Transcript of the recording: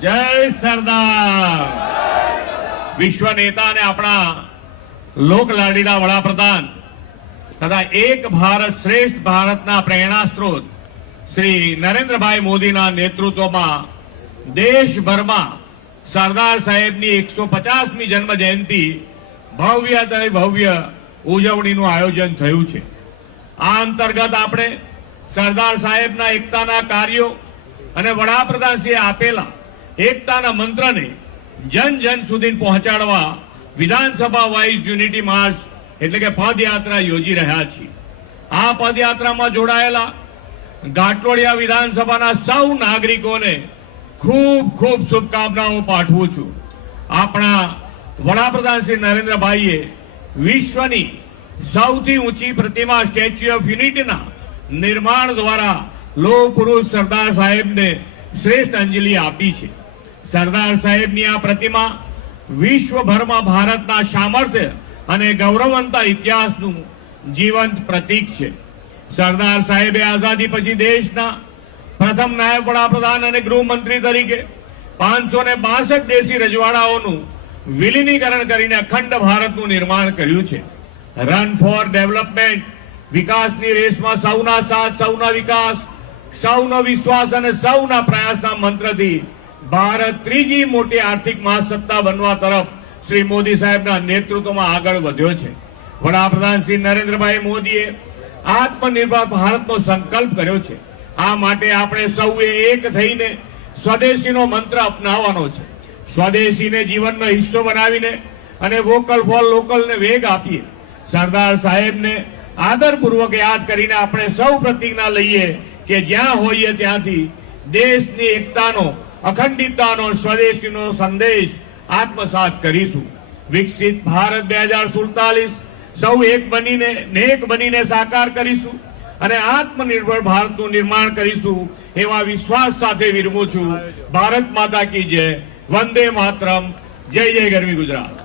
जय सरदार। विश्व नेता ने अपना लोक लाडीला वडाप्रधान तथा एक भारत श्रेष्ठ भारतना प्रेरणा स्त्रोत श्री नरेन्द्रभाई मोदीना नेतृत्वમાં દેશભરમાં સરદાર સાહેબની 150મી જન્મ જયંતિ ભવ્ય ઉજવણીનું આયોજન થયું છે। આ અંતર્ગત આપણે સરદાર સાહેબના એકતાના કાર્યો અને વડાપ્રધાનશ્રીએ આપેલા એકતાના મંત્રને જન જન સુધી પહોંચાડવા વિધાનસભા વાઇઝ યુનિટી માર્ચ એટલે કે પદયાત્રા યોજી રહ્યા છીએ। આ પદયાત્રામાં જોડાયેલા ઘાટલોડિયા વિધાનસભાના સૌ નાગરિકોને ખૂબ ખૂબ શુભકામનાઓ પાઠવું છું। આપણા વડાપ્રધાન શ્રી નરેન્દ્રભાઈએ વિશ્વની સૌથી ઊંચી પ્રતિમા સ્ટેચ્યુ ઓફ યુનિટીના નિર્માણ દ્વારા લોહ પુરુષ સરદાર સાહેબને શ્રેષ્ઠ અંજલિ આપી છે। સરદાર સાહેબની આ પ્રતિમા વિશ્વભરમાં ભારતના સામર્થ્ય અને ગૌરવવંતા ઇતિહાસનું જીવંત પ્રતીક છે। સરદાર સાહેબે આઝાદી પછી દેશના પ્રથમ નાયબ વડાપ્રધાન અને ગૃહમંત્રી તરીકે 562 દેશી રજવાડાઓનું વિલીનીકરણ કરીને અખંડ ભારતનું નિર્માણ કર્યું છે। રન ફોર ડેવલપમેન્ટ, વિકાસની રેસમાં સૌના સાથ, સૌના વિકાસ, સૌનો વિશ્વાસ અને સૌના પ્રયાસના મંત્રથી ભારત ત્રીજી મોટી આર્થિક મહાસત્તા બનવા તરફ શ્રી મોદી સાહેબના નેતૃત્વમાં આગળ વધ્યો છે। વડાપ્રધાન શ્રી નરેન્દ્રભાઈ મોદીએ આત્મનિર્ભર ભારતનો સંકલ્પ કર્યો છે। આ માટે આપણે સૌએ એક થઈને સ્વદેશીનો મંત્ર અપનાવવાનો છે। સ્વદેશીને જીવનનો હિસ્સો બનાવીને અને વોકલ ફોર લોકલને વેગ આપીએ। સરદાર સાહેબને આદરપૂર્વક યાદ કરીને આપણે સૌ પ્રતિજ્ઞા લઈએ કે જ્યાં હોઈએ ત્યાંથી દેશની એકતાનો, અખંડિતતાનો, સ્વદેશીનો સંદેશ આત્મસાત કરીશું। વિકસિત ભારત 2047 સૌ એક બનીને સાકાર કરીશું અને આત્મનિર્ભર ભારતનું નિર્માણ કરીશું એવા વિશ્વાસ સાથે વિરમું છું। ભારત માતા કી જય, વંદે માતરમ, જય જય ગરવી ગુજરાત।